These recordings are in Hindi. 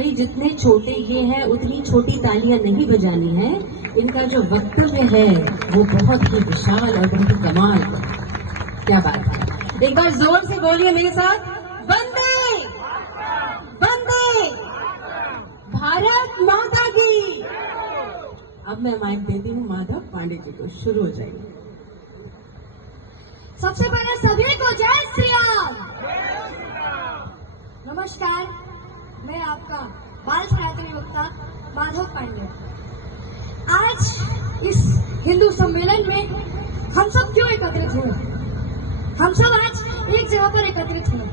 भाई जितने छोटे ये हैं उतनी छोटी तालियां नहीं बजानी है। इनका जो वक्तव्य है वो बहुत ही विशाल और बहुत ही कमाल। क्या बात है, एक बार जोर से बोलिए मेरे साथ, वंदे वंदे भारत माता की। अब मैं माइक देती हूँ माधव पांडे जी को, शुरू हो जाएगी। सबसे पहले सभी को जय श्री राम। नमस्कार, मैं आपका बाल सनातनी वक्ता माधव पांडे। आज इस हिंदू सम्मेलन में हम सब क्यों एकत्रित हुए? हम सब आज एक जगह पर एकत्रित हुए,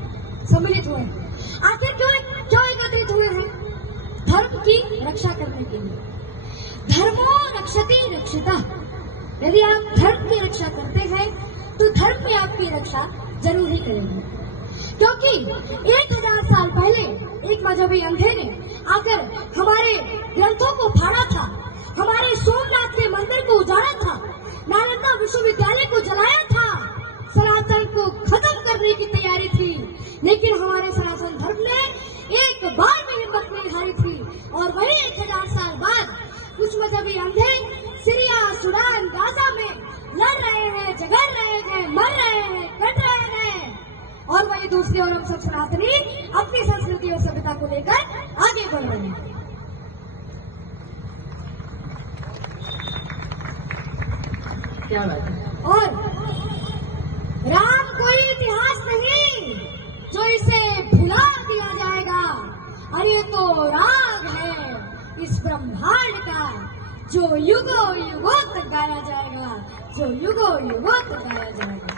सम्मिलित हुए। आखिर क्यों एकत्रित हुए हैं? धर्म की रक्षा करने के लिए। धर्मो रक्षति रक्षिता। यदि आप धर्म की रक्षा करते हैं तो धर्म भी आपकी रक्षा जरूर ही करेंगे, क्योंकि 1000 साल पहले एक मजहबी अंधे ने आकर हमारे ग्रंथों को फाड़ा था, हमारे सोमनाथ के मंदिर को उजाड़ा था, नालंदा विश्वविद्यालय को जलाया था, सनातन को खत्म करने की तैयारी थी। लेकिन हमारे सनातन धर्म ने एक बार में हिम्मत नहीं हारी थी। और वही 1000 साल बाद कुछ मजहबी अंधे सीरिया, सूडान, गाजा में लड़ रहे हैं, झगड़ रहे हैं, मर रहे हैं, कट रहे हैं। और वही दूसरी ओर हम सब सनातनी अपनी संस्कृति और सभ्यता को लेकर आगे बढ़ रहे हैं। क्या बात है। और राम कोई इतिहास नहीं जो इसे भुला दिया जाएगा। और ये तो राग है इस ब्रह्मांड का जो युगों युगों तक गाया जाएगा, जो युगों युगों तक गाया जाएगा।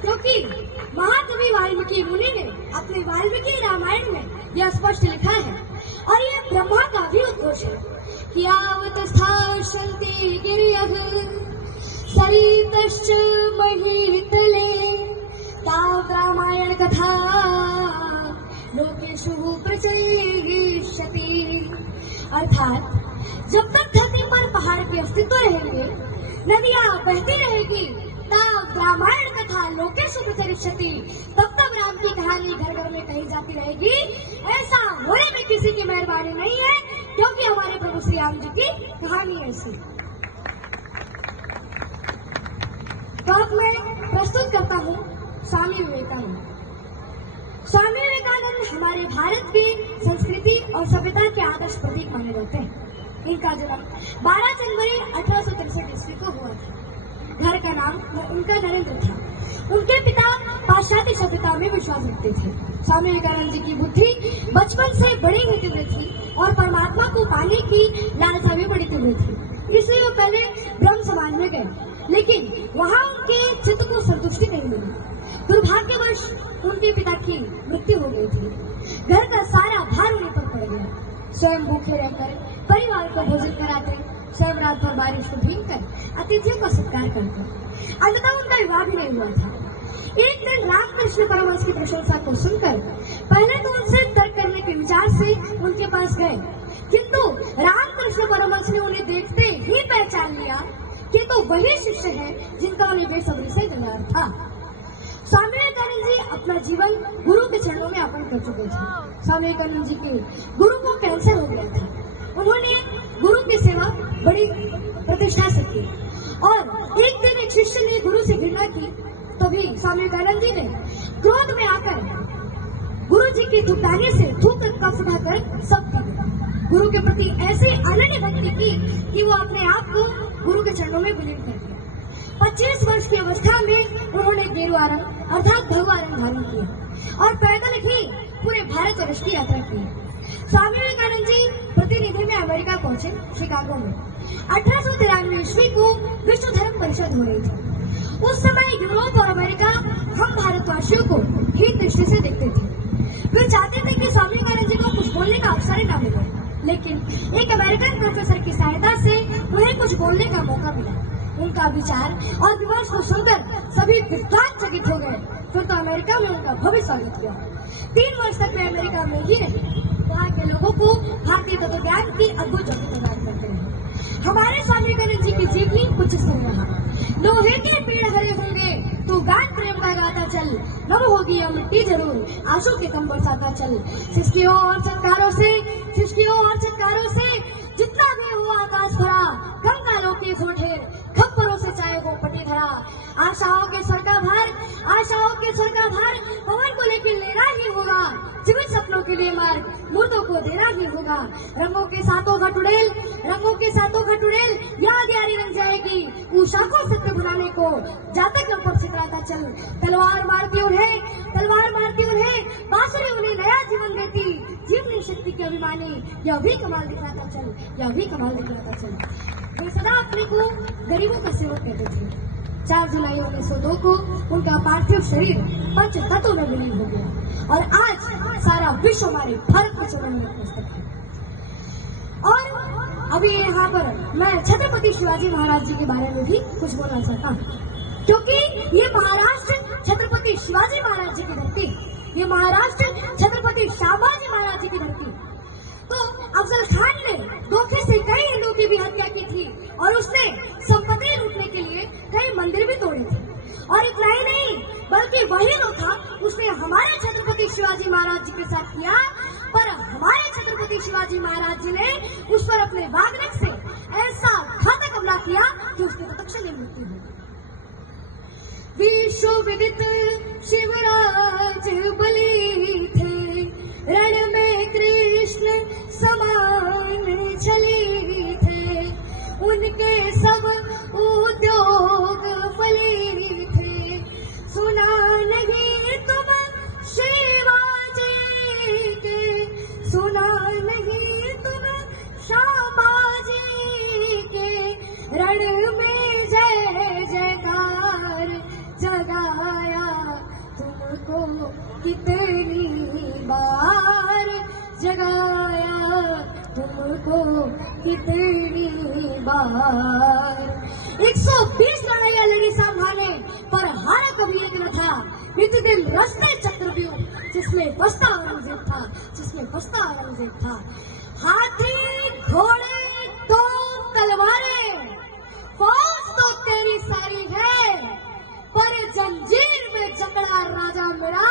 क्योंकि महाकवि वाल्मीकि मुनि ने अपने वाल्मीकि रामायण में यह स्पष्ट लिखा है, और ये ब्रह्मा का भी उद्घोष है कि यावत् स्थास्यन्ति गिरयः सलितश्च महीतले तावत् रामायण कथा लोकेषु प्रचलिष्यति। अर्थात जब तक धरती पर पहाड़ के अस्तित्व रहेंगे, नदियां बहती रहेगी, तब रामायण कथा लोकेषु प्रचलिष्यति, तब तक राम की कहानी घर घर में कही जाती रहेगी। ऐसा होने में किसी की मेहरबानी नहीं है, क्योंकि हमारे प्रभु श्री राम जी की कहानी ऐसी। तो अब मैं प्रस्तुत करता हूँ स्वामी विवेकानंद। स्वामी विवेकानंद हमारे भारत की संस्कृति और सभ्यता के आदर्श प्रतीक माने जाते हैं। इनका जन्म 12 जनवरी 1863 ईस्वी को हुआ था। घर का नाम उनका नरेंद्र था। उनके पिता पाश्चात्य सभ्यता में विश्वास रखते थे। स्वामी विवेकानंद जी की बुद्धि बचपन से बड़ी हुई हुई थी और परमात्मा को पाने की लालसा भी बढ़ती हुई थी। इसलिए वो पहले ब्रह्म समाज में गए, लेकिन वहाँ उनके चित्त को संतुष्टि नहीं मिली। दुर्भाग्यवश उनके पिता की मृत्यु हो गई थी। घर का सारा भार उन्हीं पर पड़ गया। स्वयं भूखे रहकर परिवार को भोजन कराते, स्वयं रात भर बारिश को भीगकर अतिथियों का सत्कार करते। अंततः उनका विवाह भी नहीं हुआ था। एक दिन रामकृष्ण परमहंस की प्रशंसा को सुनकर पहले तो उनसे तर्क करने के विचार से उनके पास गए, किंतु रामकृष्ण परमहंस ने उन्हें देखते ही पहचान लिया कि तो वही शिष्य है जिनका उन्हें बेसब्री से इंतजार था। स्वामी विवेकानंद जी अपना जीवन गुरु के चरणों में अर्पण कर चुके थे। स्वामी विवेकानंद जी के गुरु को कैंसर हो गया था। उन्होंने गुरु की सेवा बड़ी प्रतिष्ठा से की, और एक दिन एक शिष्य ने गुरु से घृणा की, तभी स्वामी विवेकानंद जी ने क्रोध में आकर गुरु जी की थुकतानी से थूक कफ उठाकर सब कर दिया। गुरु के प्रति ऐसे अनन्य भक्ति की कि वो अपने आप को गुरु के चरणों में विलीन कर दिया। 25 वर्ष की अवस्था में उन्होंने गेरुआ रंग अर्थात भगवा रंग धारण किया और पैदल ही पूरे भारत वर्ष की यात्रा की। स्वामी विवेकानंद जी प्रतिनिधि में अमेरिका पहुंचे, शिकागो में। 1893 ईस्वी को विश्व धर्म परिषद हो रही थी। उस समय यूरोप और अमेरिका हम भारतवासियों को हीन दृष्टि से देखते थे। वे चाहते थे कि स्वामी विवेकानंद जी को कुछ बोलने का अवसर ही न मिले, लेकिन एक अमेरिकन प्रोफेसर की सहायता से उन्हें कुछ बोलने का मौका मिला। उनका विचार और विमर्श को सुनकर सभी विद्वान चकित हो गए। फिर तो अमेरिका में उनका भव्य स्वागत किया। 3 वर्ष तक वे अमेरिका में ही रहे। वहाँ के लोगों को भारतीय तत्वज्ञान की अद्भुत ज्योति प्रदान करते रहे। हमारे स्वामी विवेकानंद जी की जीवनी कुछ इस तरह रहा। लोहे के पेड़ हरे होंगे तो गान प्रेम का गाता चल, नम होगी यह मिट्टी जरूर, आंसू के कम बरसाता चल। सिसकियों और चटकारों से, सिसकियों और चटकारों से जितना भी हुआ आकाश भरा, कंगालों के झोंठे खप्परों से चाहे वो पटे धरा। आशाओं के सर का भार, आशाओं के सर का भार पवन को लेकर लेना ही होगा, जीवित सपनों के लिए मार्ग मूर्तों को देना ही होगा। रंगों के सातों का टुड़ेल, रंगों के सातों का टुड़ेल याद यारी रंग जाएगी, उषा को सत्य बुलाने को जातक लंपर सिकराता चल। तलवार मारती उन्हें, तलवार मारती उन्हें, बांसुरी उन्हें नया जीवन देती, जीवनी शक्ति के अभिमानी यह भी कमाल दिखाता चल, यह भी कमाल दिखाता चल। वे सदा अपने को गरीबों का सेवक कहते थे। 4 जुलाई 1902 को उनका पार्थिव शरीर पंच तत्वों में विलीन हो गया और आज सारा विश्व हमारे भारत के चरणों में नतमस्तक है। और अभी यहाँ पर मैं छत्रपति शिवाजी महाराज जी के बारे में भी कुछ बोलना चाहता हूँ, क्योंकि ये महाराष्ट्र छत्रपति शिवाजी महाराज जी की धरती, ये महाराष्ट्र छत्रपति शाहबाजी महाराज जी की धरती। तो अफजल खान ने धोखे से कई हिंदुओं की भी हत्या की थी और उसने संपत्ति लूटने के लिए कई मंदिर भी तोड़े थे। और इतना ही नहीं, बल्कि वही तो था उसने हमारे छत्रपति शिवाजी महाराज जी के साथ किया, पर हमारे छत्रपति शिवाजी महाराज जी ने उस पर अपने वागनेक से ऐसा घातक हमला किया कि उसकी तत्क्षण मृत्यु हुई। विश्व विदित शिवराज बलि थे, रण में कृष्ण समान चले थे, उनके सब उद्योग फले थे। सुना नहीं तुम शिवाजी के, सुना नहीं तुम शाहबाजी के, रण में जय जयकार जगाया तुमको कितनी बार, जगाया तुमको कितनी बार। 120 लड़ाइयां लड़ी संभाले पर हारा कभी एक न था, बीते दिन रस्ते चक्रव्यूह जिसमें बसता औरंगजेब था, जिसमें बसता औरंगजेब था। हाथी घोड़े तो तलवारें फौज तो तेरी सारी है, पर जंजीर में जकड़ा राजा मेरा